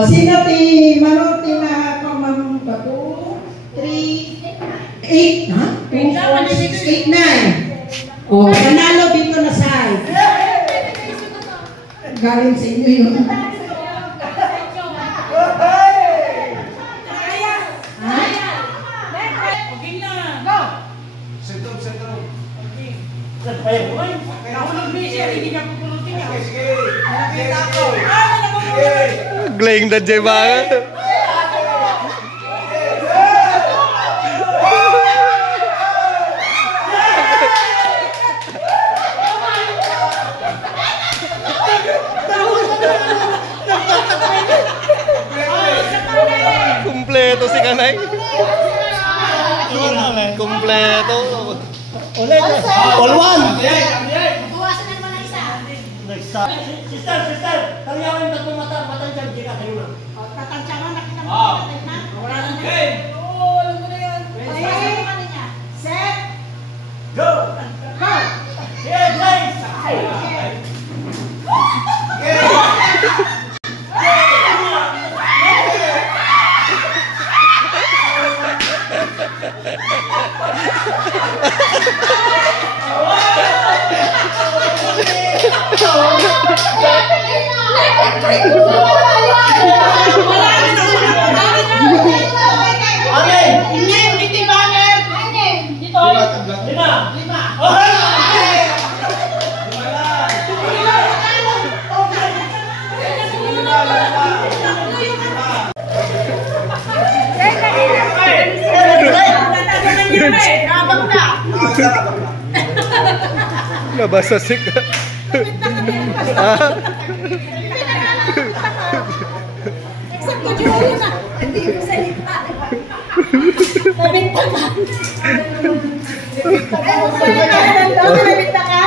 O, sino manuti na pamang bato? 3, 8, ha? 2, 4, 6, 8, 9. O, nanalo dito na side. Galing sa inyo yun. Glaying na dyan banget. Kompleto si Kanay. Kompleto. All one. Sister, taryawin na itong matansyan dyan kayo na. Tatansyanan, nakita mo na. Wala nang game. Oo, alam mo na yan. Set. Go. Go. Yeah, guys. Nabasasik. Hindi mo salita. Nabinta ka. Nabinta ka. Nabinta ka.